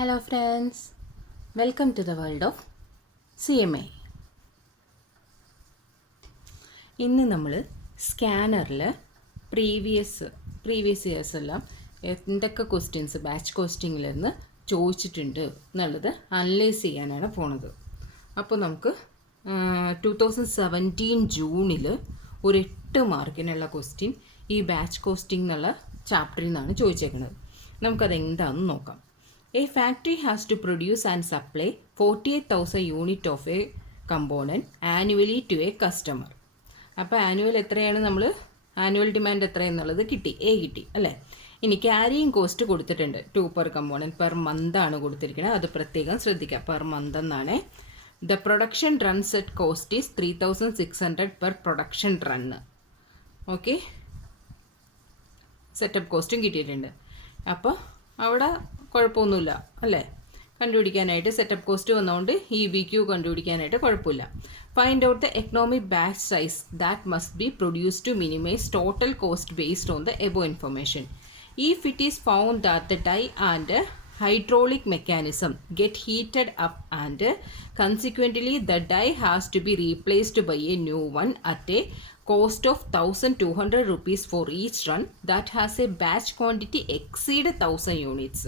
Hello friends, welcome to the world of CMA. ഇന്ന് നമ്മൾ സ്കാനറിൽ previous years എല്ലാം എന്തൊക്കെ ക്വസ്റ്റ്യൻസ് ബാച്ച് കോസ്റ്റിങ്ങിൽ നിന്ന് ചോദിച്ചിട്ടുണ്ട് എന്നുള്ളത് അനലൈസ് ചെയ്യാനാണ് പോണത്. അപ്പോൾ നമുക്ക് 2017 ജൂണിൽ ഒരു 8 മാർക്കിനുള്ള ക്വസ്റ്റ്യൻ ഈ ബാച്ച് കോസ്റ്റിംഗ് എന്നുള്ള ചാപ്റ്ററിൽ നിന്നാണ് ചോദിച്ചേക്കുന്നത്. നമുക്കതെന്താണെന്ന് നോക്കാം. A factory has to produce and supply 48,000 unit of a component annually to a customer. അപ്പോൾ ആനുവൽ എത്രയാണ് ആനുവൽ ഡിമാൻഡ് എത്രയെന്നുള്ളത് കിട്ടി, കിട്ടി അല്ലേ. ഇനി ക്യാരിയിങ് കോസ്റ്റ് കൊടുത്തിട്ടുണ്ട് 2 per component പെർ മന്ത് ആണ് കൊടുത്തിരിക്കുന്നത്. അത് പ്രത്യേകം ശ്രദ്ധിക്കുക, പെർ മന്ത് എന്നാണ്. The production run set cost is 3,600 per production run. Okay, setup കോസ്റ്റും കിട്ടിയിട്ടുണ്ട്. അപ്പോൾ അവിടെ കുഴപ്പമൊന്നുമില്ല അല്ലേ, കണ്ടുപിടിക്കാനായിട്ട് സെറ്റപ്പ് കോസ്റ്റ് വന്നതുകൊണ്ട് EBQ കണ്ടുപിടിക്കാനായിട്ട് കുഴപ്പമില്ല. Find out the economic batch size that must be produce to minimise total cost based on the above information. If it is found that the die and hydraulic mechanism get heated up and consequently the die has to be replaced by a new one at a cost of 1,200 rupees for each run that has a batch quantity exceed 1,000 units.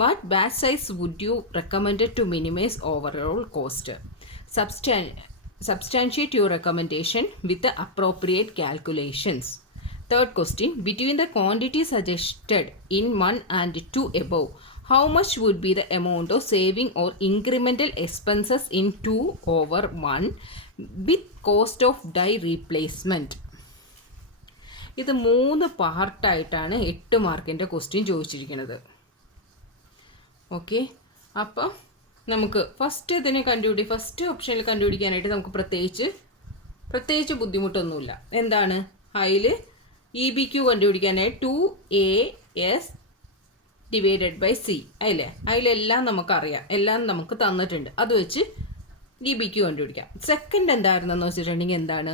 What batch size would you recommend to minimize overall cost? Substantiate your recommendation with the appropriate calculations. Third question, between the quantity suggested in 1 and 2 above, how much would be the amount of saving or incremental expenses in 2 over 1 with cost of die replacement? ഇത് 3 പാർട്ടായിട്ടാണ് 8 മാർക്കിൻ്റെ question ചോദിച്ചിരിക്കുന്നത്. Okay, അപ്പോൾ നമുക്ക് first ഓപ്ഷനിൽ കണ്ടുപിടിക്കാനായിട്ട് നമുക്ക് പ്രത്യേകിച്ച് ബുദ്ധിമുട്ടൊന്നുമില്ല. എന്താണ് അതിൽ EBQ കണ്ടുപിടിക്കാനായിട്ട് 2AS ഡിവൈഡഡ് ബൈ C അല്ലേ, അതിലെല്ലാം നമുക്കറിയാം, എല്ലാം നമുക്ക് തന്നിട്ടുണ്ട്. അത് വെച്ച് EBQ കണ്ടുപിടിക്കാം. സെക്കൻഡ് എന്തായിരുന്നെന്ന് വെച്ചിട്ടുണ്ടെങ്കിൽ എന്താണ്,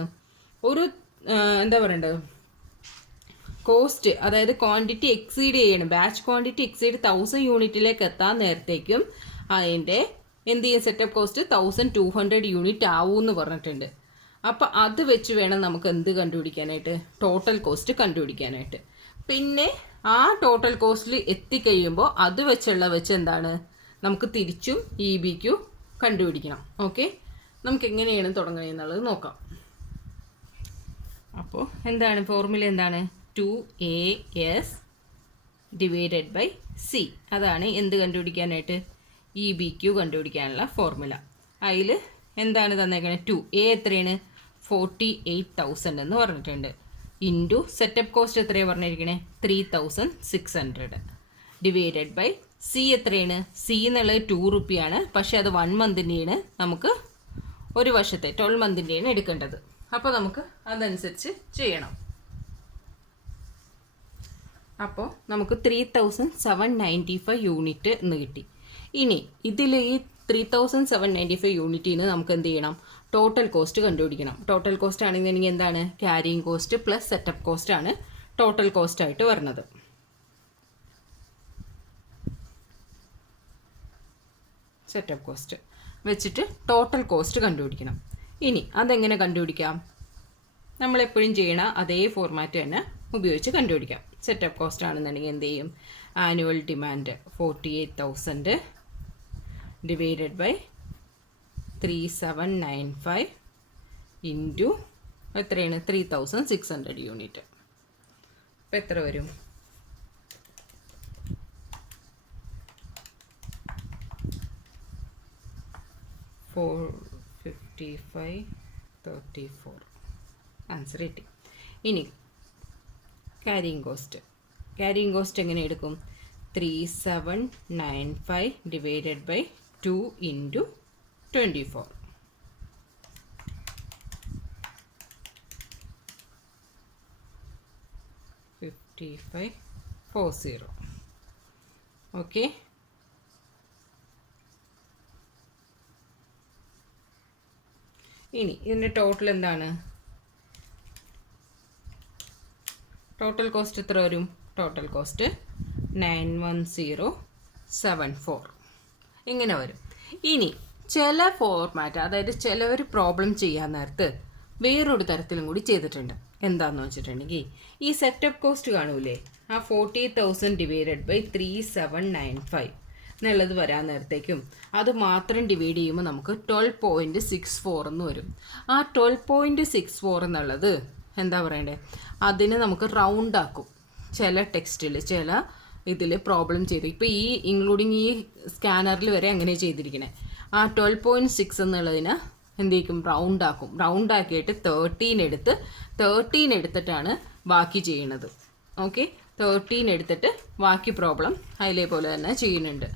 ഒരു എന്താ പറയേണ്ടത്, കോസ്റ്റ്, അതായത് ക്വാണ്ടിറ്റി എക്സീഡ് ചെയ്യണം, ബാച്ച് ക്വാണ്ടിറ്റി എക്സീഡ് 1,000 യൂണിറ്റിലേക്ക് എത്താൻ നേരത്തേക്കും അതിൻ്റെ എന്ത് ചെയ്യും, സെറ്റപ്പ് കോസ്റ്റ് 1,200 യൂണിറ്റ് ആവുമെന്ന് പറഞ്ഞിട്ടുണ്ട്. അപ്പോൾ അത് വെച്ച് വേണം നമുക്ക് എന്ത് കണ്ടുപിടിക്കാനായിട്ട്, ടോട്ടൽ കോസ്റ്റ് കണ്ടുപിടിക്കാനായിട്ട്. പിന്നെ ആ ടോട്ടൽ കോസ്റ്റിൽ എത്തിക്കഴിയുമ്പോൾ അത് വെച്ച് എന്താണ് നമുക്ക് തിരിച്ചും EBQ കണ്ടുപിടിക്കണം. ഓക്കെ, നമുക്ക് എങ്ങനെയാണ് തുടങ്ങുന്നത് നോക്കാം. അപ്പോൾ എന്താണ് ഫോർമുല, എന്താണ് 2AS ഡിവൈഡഡ് ബൈ C. അതാണ് എന്ത് കണ്ടുപിടിക്കാനായിട്ട്, EBQ കണ്ടുപിടിക്കാനുള്ള ഫോർമുല. അതിൽ എന്താണ് തന്നേക്കണേ, 2A എത്രയാണ് 48,000 എന്ന് പറഞ്ഞിട്ടുണ്ട്, ഇൻറ്റു സെറ്റപ്പ് കോസ്റ്റ് എത്രയാണ് പറഞ്ഞിരിക്കണേ 3,600 ഡിവൈഡഡ് ബൈ C എത്രയാണ്, C എന്നുള്ളത് 2 റുപ്പിയാണ്, പക്ഷേ അത് 1 മന്തിൻ്റെയാണ്, നമുക്ക് ഒരു വർഷത്തെ 12 മന്തിൻ്റെയാണ് എടുക്കേണ്ടത്. അപ്പോൾ നമുക്ക് അതനുസരിച്ച് ചെയ്യണം. അപ്പോൾ നമുക്ക് 3,795 യൂണിറ്റ് എന്ന് കിട്ടി. ഇനി ഇതിൽ ഈ 3,795 യൂണിറ്റിന് നമുക്ക് എന്ത് ചെയ്യണം, ടോട്ടൽ കോസ്റ്റ് കണ്ടുപിടിക്കണം. ടോട്ടൽ കോസ്റ്റ് ആണെങ്കിൽ എന്താണ്, carrying cost plus setup cost ആണ് ടോട്ടൽ കോസ്റ്റ് ആയിട്ട് വരുന്നത്. സെറ്റപ്പ് കോസ്റ്റ് വെച്ചിട്ട് ടോട്ടൽ കോസ്റ്റ് കണ്ടുപിടിക്കണം. ഇനി അതെങ്ങനെ കണ്ടുപിടിക്കാം, നമ്മളെപ്പോഴും ചെയ്യണ അതേ ഫോർമാറ്റ് തന്നെ ഉപയോഗിച്ച് കണ്ടുപിടിക്കാം. സെറ്റപ്പ് കോസ്റ്റ് ആണെന്നുണ്ടെങ്കിൽ എന്ത് ചെയ്യും, annual demand 48,000 divided by 3,795 into എത്രയാണ് 3,600 യൂണിറ്റ്. അപ്പോൾ എത്ര വരും, 455.34 ആൻസർ കിട്ടി. ഇനി ക്യാരിയിങ് കോസ്റ്റ് എങ്ങനെ എടുക്കും, 3,795 ഡിവൈഡഡ് ബൈ 2 ഇൻറ്റു 24. $55.40. ഓക്കെ, ഇനി ഇതിൻ്റെ ടോട്ടൽ എന്താണ്, ടോട്ടൽ കോസ്റ്റ് എത്ര വരും, ടോട്ടൽ കോസ്റ്റ് 91074. ഇങ്ങനെ വരും. ഇനി ചില ഫോർമാറ്റ്, അതായത് ചിലവർ പ്രോബ്ലം ചെയ്യാൻ നേരത്ത് വേറൊരു തരത്തിലും കൂടി ചെയ്തിട്ടുണ്ട്. എന്താണെന്ന് വെച്ചിട്ടുണ്ടെങ്കിൽ ഈ സെറ്റപ്പ് കോസ്റ്റ് കാണൂലേ, ആ 40,000 ഡിവൈഡഡ് ബൈ 3795 എന്നുള്ളത് വരാൻ നേരത്തേക്കും അത് മാത്രം ഡിവൈഡ് ചെയ്യുമ്പോൾ നമുക്ക് 12.64 എന്ന് വരും. ആ 12.64 എന്നുള്ളത് എന്താ പറയണ്ടേ, അതിന് നമുക്ക് റൗണ്ട് ആക്കും. ചില ടെക്സ്റ്റിൽ ചില ഇതിൽ പ്രോബ്ലം ചെയ്തു. ഇപ്പോൾ ഈ ഇൻക്ലൂഡിങ് ഈ സ്കാനറിൽ വരെ അങ്ങനെ ചെയ്തിരിക്കണേ. ആ 12.6 എന്നുള്ളതിന് എന്ത് ചെയ്യും, റൗണ്ട് ആക്കും. റൗണ്ട് ആക്കിയിട്ട് 13 എടുത്തിട്ടാണ് ബാക്കി ചെയ്യണത്. ഓക്കെ, 13 എടുത്തിട്ട് ബാക്കി പ്രോബ്ലം അതിലേപോലെ തന്നെ ചെയ്യുന്നുണ്ട്.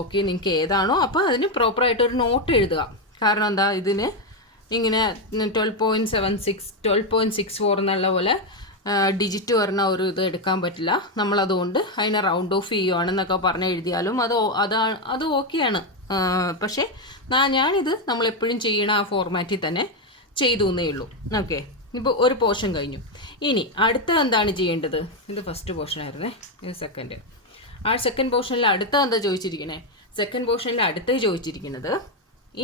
ഓക്കെ, നിങ്ങൾക്ക് ഏതാണോ അപ്പോൾ അതിന് പ്രോപ്പറായിട്ടൊരു നോട്ട് എഴുതുക. കാരണം എന്താ, ഇതിന് ഇങ്ങനെ 12.76 12.64 എന്നുള്ള പോലെ ഡിജിറ്റ് വരുന്ന ഒരു ഇത് എടുക്കാൻ പറ്റില്ല. നമ്മളതുകൊണ്ട് അതിനെ റൗണ്ട് ഓഫ് ചെയ്യുകയാണെന്നൊക്കെ പറഞ്ഞ് എഴുതിയാലും അത് ഓക്കെയാണ്. പക്ഷേ ഞാനിത് നമ്മളെപ്പോഴും ചെയ്യണ ആ ഫോർമാറ്റിൽ തന്നെ ചെയ്തു എന്നേ ഉള്ളൂ. ഓക്കെ, ഇപ്പോൾ ഒരു പോർഷൻ കഴിഞ്ഞു. ഇനി അടുത്ത എന്താണ് ചെയ്യേണ്ടത്? ഇത് ഫസ്റ്റ് പോർഷൻ ആയിരുന്നേ, ഇത് സെക്കൻഡ്. ആ സെക്കൻഡ് പോർഷനിൽ അടുത്ത എന്താ ചോദിച്ചിരിക്കണേ? സെക്കൻഡ് പോർഷനിൽ അടുത്ത് ചോദിച്ചിരിക്കുന്നത്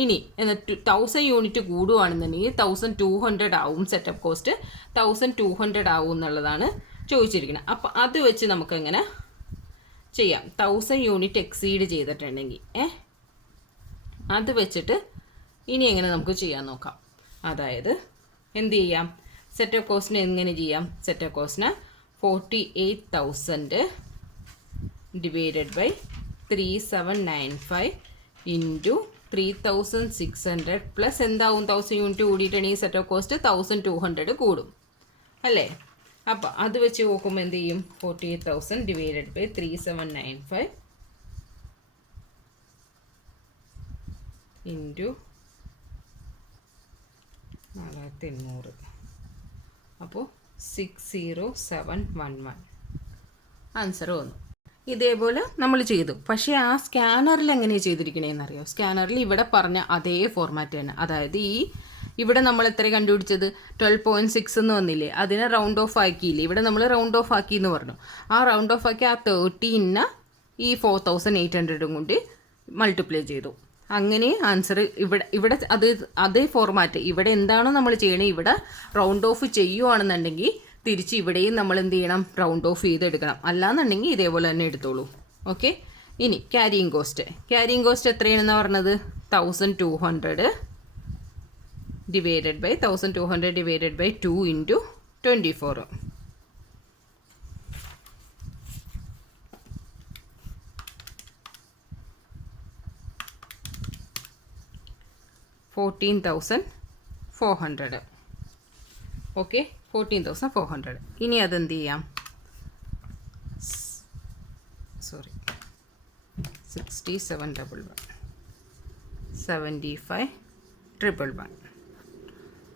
ഇനി 1000 യൂണിറ്റ് കൂടുകയാണെന്നുണ്ടെങ്കിൽ 1200 ആവും സെറ്റപ്പ് കോസ്റ്റ്, 1200 ആവും എന്നുള്ളതാണ് ചോദിച്ചിരിക്കുന്നത്. അപ്പം അത് വെച്ച് നമുക്കെങ്ങനെ ചെയ്യാം? 1000 യൂണിറ്റ് എക്സീഡ് ചെയ്തിട്ടുണ്ടെങ്കിൽ അത് വെച്ചിട്ട് ഇനി എങ്ങനെ നമുക്ക് ചെയ്യാൻ നോക്കാം. അതായത് എന്ത് ചെയ്യാം, സെറ്റപ്പ് കോസ്റ്റിനെ എങ്ങനെ ചെയ്യാം? സെറ്റപ്പ് കോസ്റ്റിന് 48,000 ഡിവൈഡഡ് ബൈ 3795 ഇൻറ്റു 3600 പ്ലസ് എന്താവും, 1000 യൂണിറ്റ് കൂടിയിട്ടുണ്ടെങ്കിൽ സെറ്റപ്പ് കോസ്റ്റ് 1200 കൂടും അല്ലേ? അപ്പം അത് വെച്ച് നോക്കുമ്പോൾ എന്ത് ചെയ്യും? 48,000 ഡിവൈഡഡ് ബൈ 3795 ഇൻറ്റു 4800, അപ്പോൾ 60711 ആൻസർ വന്നു. ഇതേപോലെ നമ്മൾ ചെയ്തു. പക്ഷേ ആ സ്കാനറിൽ എങ്ങനെയാണ് ചെയ്തിരിക്കണേന്ന് അറിയോ? സ്കാനറിൽ ഇവിടെ പറഞ്ഞ അതേ ഫോർമാറ്റ് തന്നെ. അതായത് ഇവിടെ നമ്മൾ എത്ര കണ്ടുപിടിച്ചത്? 12.6 എന്ന് വന്നില്ലേ, അതിനെ റൗണ്ട് ഓഫ് ആക്കിയില്ലേ? ഇവിടെ നമ്മൾ റൗണ്ട് ഓഫ് ആക്കി എന്ന് പറഞ്ഞു. ആ റൗണ്ട് ഓഫ് ആക്കി ആ 13നെ ഈ 4800 കൊണ്ട് മൾട്ടിപ്ലൈ ചെയ്തു. അങ്ങനെ ആൻസർ ഇവിടെ അതേ ഫോർമാറ്റ്. ഇവിടെ എന്താണോ നമ്മൾ ചെയ്യണേ, ഇവിടെ റൗണ്ട് ഓഫ് ചെയ്യുവാണെന്നുണ്ടെങ്കിൽ തിരിച്ച് ഇവിടെയും നമ്മൾ എന്ത് ചെയ്യണം? റൗണ്ട് ഓഫ് ചെയ്തെടുക്കണം. അല്ലാന്നുണ്ടെങ്കിൽ ഇതേപോലെ തന്നെ എടുത്തോളൂ. ഓക്കെ, ഇനി ക്യാരിയിങ് കോസ്റ്റ് എത്രയാണെന്ന് പറഞ്ഞത്? 1200 ഡിവൈഡഡ് ബൈ 2 ഇൻറ്റു 24. 14,400. ഓക്കെ, 14,400. ഇനി അതെന്ത് ചെയ്യാം? 6711 7511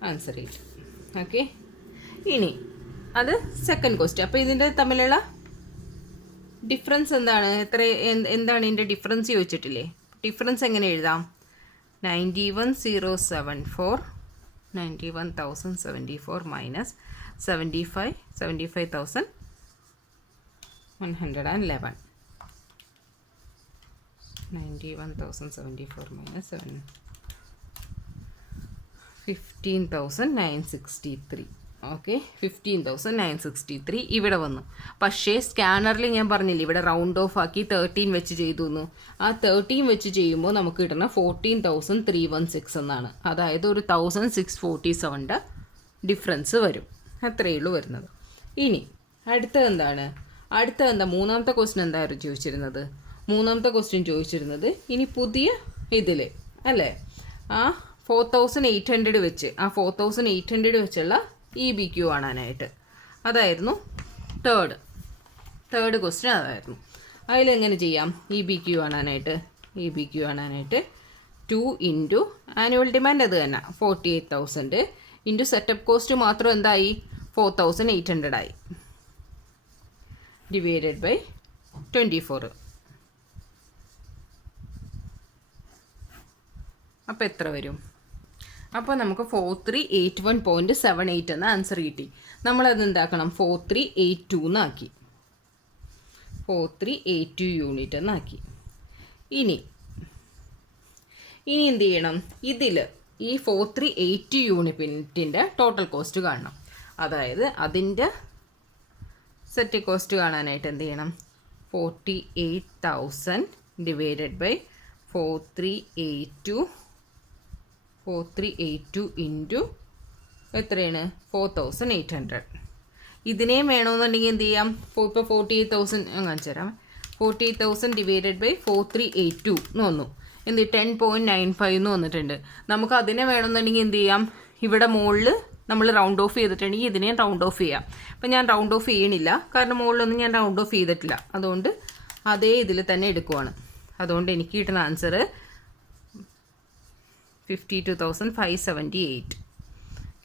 ആൻസർ ചെയ്തു. ഓക്കെ, ഇനി അത് സെക്കൻഡ് ക്വസ്റ്റ്യൻ. അപ്പോൾ ഇതിൻ്റെ തമ്മിലുള്ള ഡിഫറൻസ് എന്താണ്? എന്താണ് ഇതിൻ്റെ ഡിഫറൻസ് ചോദിച്ചിട്ടില്ലേ? ഡിഫറൻസ് എങ്ങനെ എഴുതാം? 91,074 മൈനസ് 75,111 91,074 മൈനസ് 15,963. ഓക്കെ, 15,963 ഇവിടെ വന്നു. പക്ഷേ സ്കാനറിൽ ഞാൻ പറഞ്ഞില്ലേ, ഇവിടെ റൗണ്ട് ഓഫ് ആക്കി 13 വെച്ച് ചെയ്തു എന്ന്. ആ 13 വെച്ച് ചെയ്യുമ്പോൾ നമുക്ക് കിട്ടുന്ന 14,316 എന്നാണ്. അതായത് ഒരു 1,647 ഡിഫറൻസ് വരും. അത്രയേ ഉള്ളൂ വരുന്നത്. ഇനി അടുത്തത് എന്താണ്? മൂന്നാമത്തെ ക്വസ്റ്റ്യൻ എന്തായിരുന്നു ചോദിച്ചിരുന്നത്? മൂന്നാമത്തെ ക്വസ്റ്റ്യൻ ചോദിച്ചിരുന്നത് ഇനി പുതിയ ഇതിൽ അല്ലേ, ആ 4,800 വെച്ച്, ആ 4,800 വെച്ചുള്ള EBQ കാണാനായിട്ട്. അതായിരുന്നു തേർഡ് ക്വസ്റ്റ്യൻ അതായിരുന്നു. അതിലെങ്ങനെ ചെയ്യാം? EBQ കാണാനായിട്ട് 2 ഇൻറ്റു ആനുവൽ ഡിമാൻഡ് അത് തന്നെ 48,000 ഇൻറ്റു സെറ്റപ്പ് കോസ്റ്റ് മാത്രം എന്തായി? 4,800 ആയി, ഡിവൈഡഡ് ബൈ 24. അപ്പോൾ എത്ര വരും? അപ്പോൾ നമുക്ക് 4381.78 എന്ന ആൻസർ കിട്ടി. നമ്മളത് എന്താക്കണം? 4382 എന്നാക്കി, 4382 യൂണിറ്റ് എന്നാക്കി. ഇനി ഇനി എന്ത് ചെയ്യണം, ഇതിൽ ഈ 4380 യൂണിറ്റിൻ്റെ ടോട്ടൽ കോസ്റ്റ് കാണണം. അതായത് അതിൻ്റെ സെറ്റ് കോസ്റ്റ് കാണാനായിട്ട് എന്ത് ചെയ്യണം, 48,000 ഡിവൈഡഡ് ബൈ 4382 ഇൻറ്റു എത്രയാണ് 4800. ഇതിനെയും വേണമെന്നുണ്ടെങ്കിൽ എന്ത് ചെയ്യാം, ഇപ്പോൾ 48,000 കാണിച്ചു തരാം. 48,000 ഡിവൈഡഡ് ബൈ 4382 എന്ന് വന്നു, എന്ത് 10.95 എന്ന് വന്നിട്ടുണ്ട്. നമുക്ക് അതിനെ വേണമെന്നുണ്ടെങ്കിൽ എന്ത് ചെയ്യാം, ഇവിടെ മുകളിൽ നമ്മൾ റൗണ്ട് ഓഫ് ചെയ്തിട്ടുണ്ടെങ്കിൽ ഇതിനെ റൗണ്ട് ഓഫ് ചെയ്യാം. അപ്പം ഞാൻ റൗണ്ട് ഓഫ് ചെയ്യണില്ല, കാരണം മുകളിലൊന്നും ഞാൻ റൗണ്ട് ഓഫ് ചെയ്തിട്ടില്ല. അതുകൊണ്ട് അതേ ഇതിൽ തന്നെ എടുക്കുവാണ്. അതുകൊണ്ട് എനിക്ക് കിട്ടുന്ന ആൻസർ 52,578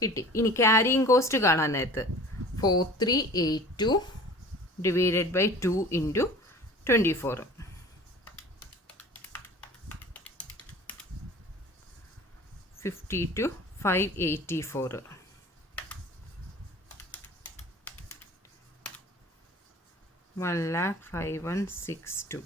കിട്ടി. ഇനി ക്യാരിയിങ് കോസ്റ്റ് കാണാൻ നേരത്ത് 4382 ഡിവൈഡഡ് ബൈ 2 ഇൻറ്റു 24, 52,584. 1,05,162.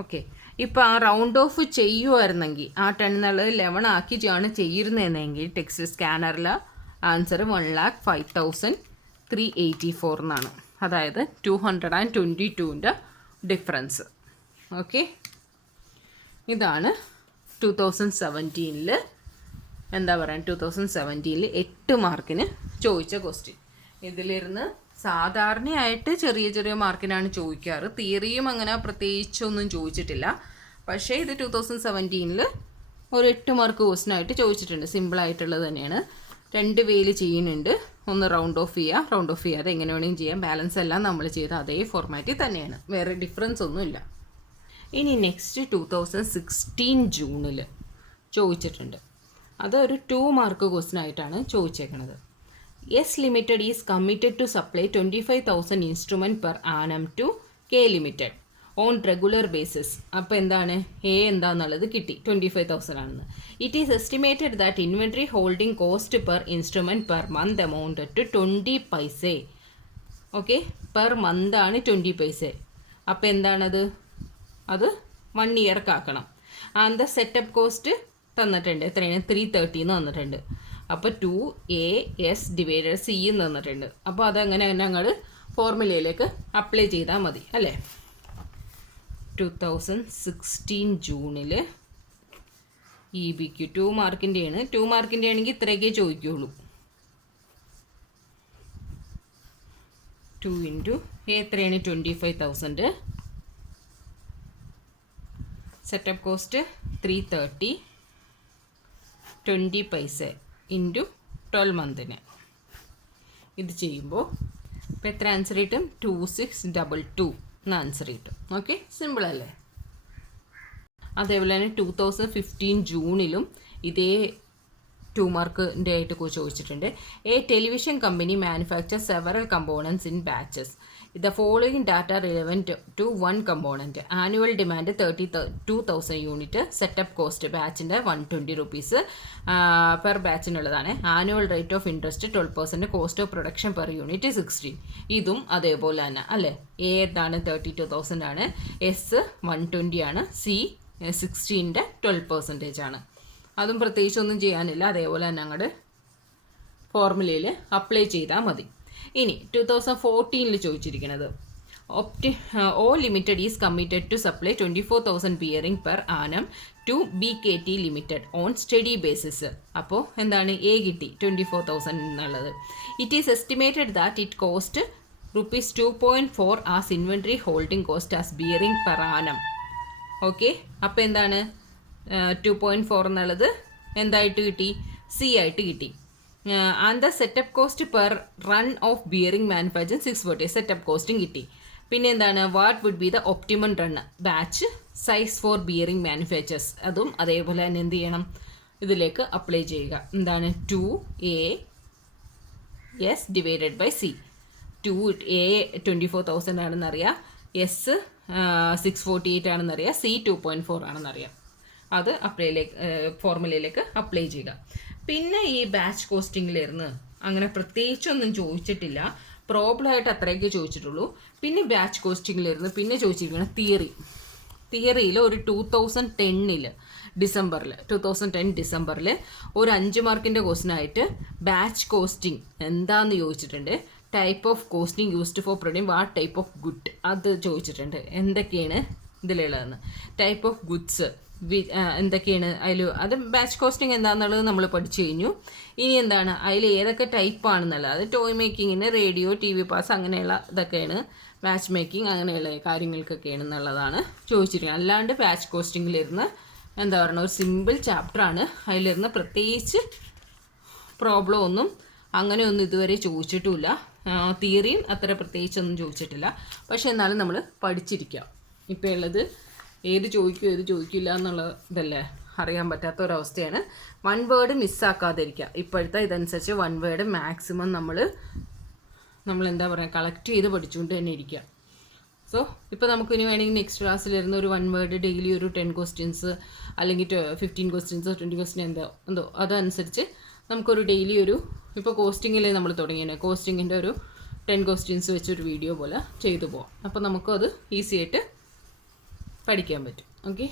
ഓക്കെ. ഇപ്പോൾ ആ റൗണ്ട് ഓഫ് ചെയ്യുമായിരുന്നെങ്കിൽ ആ 10 എന്നുള്ളത് 11 ആക്കിയാണ് ചെയ്യുന്നതെങ്കിൽ ടെക്സ്റ്റ് സ്കാനറിൽ ആൻസർ 1,05,384 എന്നാണ്. അതായത് 222ൻ്റെ ഡിഫറൻസ്. ഓക്കെ, ഇതാണ് 2017 എന്താ പറയുക, 2017 8 മാർക്കിന് ചോദിച്ച ക്വസ്റ്റ്യൻ. ഇതിലിരുന്ന് സാധാരണയായിട്ട് ചെറിയ ചെറിയ മാർക്കിനാണ് ചോദിക്കാറ്. തിയറിയും അങ്ങനെ പ്രത്യേകിച്ചൊന്നും ചോദിച്ചിട്ടില്ല. പക്ഷേ ഇത് 2017 ഒരു 8 മാർക്ക് ക്വസ്റ്റ്യനായിട്ട് ചോദിച്ചിട്ടുണ്ട്. സിമ്പിളായിട്ടുള്ളത് തന്നെയാണ്. 2 വേയിൽ ചെയ്യുന്നുണ്ട്. ഒന്ന് റൗണ്ട് ഓഫ് ചെയ്യുക, റൗണ്ട് ഓഫ് ചെയ്യാതെ എങ്ങനെ വേണമെങ്കിലും ചെയ്യാം. ബാലൻസ് എല്ലാം നമ്മൾ ചെയ്ത അതേ ഫോർമാറ്റിൽ തന്നെയാണ്, വേറെ ഡിഫറൻസ് ഒന്നുമില്ല. ഇനി നെക്സ്റ്റ് 2016 ജൂണിൽ ചോദിച്ചിട്ടുണ്ട്. അതൊരു 2 മാർക്ക് ക്വസ്റ്റ്യനായിട്ടാണ് ചോദിച്ചേക്കുന്നത്. S limited is committed to supply 25,000 instrument per annum to K limited on regular basis. അപ്പോൾ എന്താണ് എ എന്താണെന്നുള്ളത് കിട്ടി, 25,000 ആണെന്ന്. It is estimated that inventory holding cost per instrument per month amount to 20 paisa. Okay, per മന്താണ് 20 പൈസ. അപ്പോൾ എന്താണത്, അത് 1 ഇയർക്കാക്കണം. And the setup cost തന്നിട്ടുണ്ട്, എത്രയാണ് 330 എന്ന് തന്നിട്ടുണ്ട്. അപ്പോൾ 2AS ഡിവൈഡഡ് C എന്ന് തന്നിട്ടുണ്ട്. അപ്പോൾ അതങ്ങനെ ഞങ്ങൾ ഫോർമുലയിലേക്ക് അപ്ലൈ ചെയ്താൽ മതി അല്ലേ. 2016 ജൂണിൽ EBQ 2 മാർക്കിൻ്റെയാണ്. 2 മാർക്കിൻ്റെ ആണെങ്കിൽ ഇത്രയൊക്കെ ചോദിക്കുകയുള്ളൂ. 2 ഇൻറ്റു എത്രയാണ് 25,000, സെറ്റപ്പ് കോസ്റ്റ് 330, 20 പൈസ ഇൻറ്റു 12 മന്തിന്. ഇത് ചെയ്യുമ്പോൾ ഇപ്പോൾ എത്ര ആൻസർ കിട്ടും, 2622 എന്ന് ആൻസർ കിട്ടും. ഓക്കെ, സിമ്പിൾ അല്ലേ. അതേപോലെ തന്നെ 2015 ജൂണിലും ഇതേ 2 മാർക്കിൻ്റെ ആയിട്ട് ചോദിച്ചിട്ടുണ്ട്. A television company manufacture several components in batches. The following data relevant to 1 component. Annual demand 32,000 unit. Setup cost ബാച്ചിൻ്റെ 120 റുപ്പീസ് പെർ ബാച്ചിനുള്ളതാണ്. Annual rate of interest 12%. Cost of production per unit 16. ഇതും അതേപോലെ തന്നെ അല്ലേ. എ എന്താണ് 32,000 ആണ്, S 120 ആണ്, C 16ൻ്റെ 12% ആണ്. അതും പ്രത്യേകിച്ചൊന്നും ചെയ്യാനില്ല, അതേപോലെ തന്നെ അങ്ങോട്ട് ഫോർമുലയിൽ അപ്ലൈ ചെയ്താൽ മതി. ഇനി 2014 ചോദിച്ചിരിക്കുന്നത് O limited is committed to supply 24,000 bearing per annum to BKT limited on steady basis. അപ്പോൾ എന്താണ് എ കിട്ടി 24,000 എന്നുള്ളത്. It is estimated that it cost ₹2.4 as inventory holding cost as bearing per annum. Okay, അപ്പോൾ എന്താണ് 2.4 എന്നുള്ളത് എന്തായിട്ട് കിട്ടി, C ആയിട്ട് കിട്ടി. And the setup cost per run of bearing manufacturing 640 setup കോസ്റ്റും കിട്ടി. പിന്നെ എന്താണ് what would be the optimum run batch size four bearing manufacturers. അതും അതേപോലെ തന്നെ എന്ത് ചെയ്യണം, ഇതിലേക്ക് അപ്ലൈ ചെയ്യുക. എന്താണ് 2AS divided by C. 2A 24,000 ആണെന്നറിയാം, എസ് 648 ആണെന്നറിയാം, C 2.4 ആണെന്നറിയാം. അത് ഫോർമുലയിലേക്ക് അപ്ലൈ ചെയ്യുക. പിന്നെ ഈ ബാച്ച് കോസ്റ്റിങ്ങിലിരുന്ന് അങ്ങനെ പ്രത്യേകിച്ചൊന്നും ചോദിച്ചിട്ടില്ല, പ്രോബ്ലമായിട്ട് അത്രയൊക്കെ ചോദിച്ചിട്ടുള്ളൂ. പിന്നെ ബാച്ച് കോസ്റ്റിങ്ങിലിരുന്ന് പിന്നെ ചോദിച്ചിരിക്കുന്നത് തിയറി. തിയറിയിൽ ഒരു 2010 ഡിസംബറിൽ ഒരു 5 മാർക്കിൻ്റെ ക്വസ്റ്റിനായിട്ട് ബാച്ച് കോസ്റ്റിംഗ് എന്താണെന്ന് ചോദിച്ചിട്ടുണ്ട്. Type of costing used for producing what type of good അത് ചോദിച്ചിട്ടുണ്ട്. എന്തൊക്കെയാണ് ഇതിലുള്ളതെന്ന്. ടൈപ്പ് ഓഫ് ഗുഡ്സ് എന്തൊക്കെയാണ് അതിൽ, അത് ബാച്ച് കോസ്റ്റിംഗ് എന്താണെന്നുള്ളത് നമ്മൾ പഠിച്ചു കഴിഞ്ഞു. ഇനി എന്താണ് അതിൽ ഏതൊക്കെ ടൈപ്പാണെന്നുള്ളത്, അത് ടോയ് മേക്കിങ്ങിന് റേഡിയോ, TV പാസ് അങ്ങനെയുള്ള ഇതൊക്കെയാണ്. മാച്ച് മേക്കിംഗ് അങ്ങനെയുള്ള കാര്യങ്ങൾക്കൊക്കെയാണ് എന്നുള്ളതാണ് ചോദിച്ചിരിക്കുന്നത്. അല്ലാണ്ട് ബാച്ച് കോസ്റ്റിങ്ങിലിരുന്ന് എന്താ പറയുക ഒരു സിമ്പിൾ ചാപ്റ്ററാണ്. അതിലിരുന്ന് പ്രത്യേകിച്ച് പ്രോബ്ലം ഒന്നും അങ്ങനെയൊന്നും ഇതുവരെ ചോദിച്ചിട്ടുമില്ല. തിയറിയും അത്ര പ്രത്യേകിച്ചൊന്നും ചോദിച്ചിട്ടില്ല. പക്ഷെ എന്നാലും നമ്മൾ പഠിച്ചിരിക്കാം. ഇപ്പോൾ ഉള്ളത് ഏത് ചോദിക്കും ഏത് ചോദിക്കില്ല എന്നുള്ള ഇതല്ലേ അറിയാൻ പറ്റാത്ത ഒരവസ്ഥയാണ്. 1 വേർഡ് മിസ്സാക്കാതിരിക്കുക. ഇപ്പോഴത്തെ ഇതനുസരിച്ച് 1 വേർഡ് മാക്സിമം നമ്മൾ എന്താ പറയുക കളക്ട് ചെയ്ത് പഠിച്ചുകൊണ്ട് തന്നെ ഇരിക്കുക. സോ ഇപ്പോൾ നമുക്ക് ഇനി വേണമെങ്കിൽ നെക്സ്റ്റ് ക്ലാസ്സിലിരുന്ന് ഒരു 1 വേർഡ് ഡെയിലി ഒരു 10 ക്വസ്റ്റ്യൻസ് അല്ലെങ്കിൽ 15 ക്വസ്റ്റ്യൻസോ 20 ക്വസ്റ്റ്യൻ എന്തോ അതനുസരിച്ച് നമുക്കൊരു ഡെയിലി ഒരു, ഇപ്പോൾ കോസ്റ്റിങ്ങിലേ നമ്മൾ തുടങ്ങിയത്, കോസ്റ്റിങ്ങിൻ്റെ ഒരു 10 ക്വസ്റ്റ്യൻസ് വെച്ചൊരു വീഡിയോ പോലെ ചെയ്തു പോകാം. അപ്പോൾ നമുക്കത് ഈസി ആയിട്ട് പഠിക്കാൻ പറ്റും. ഓക്കെ.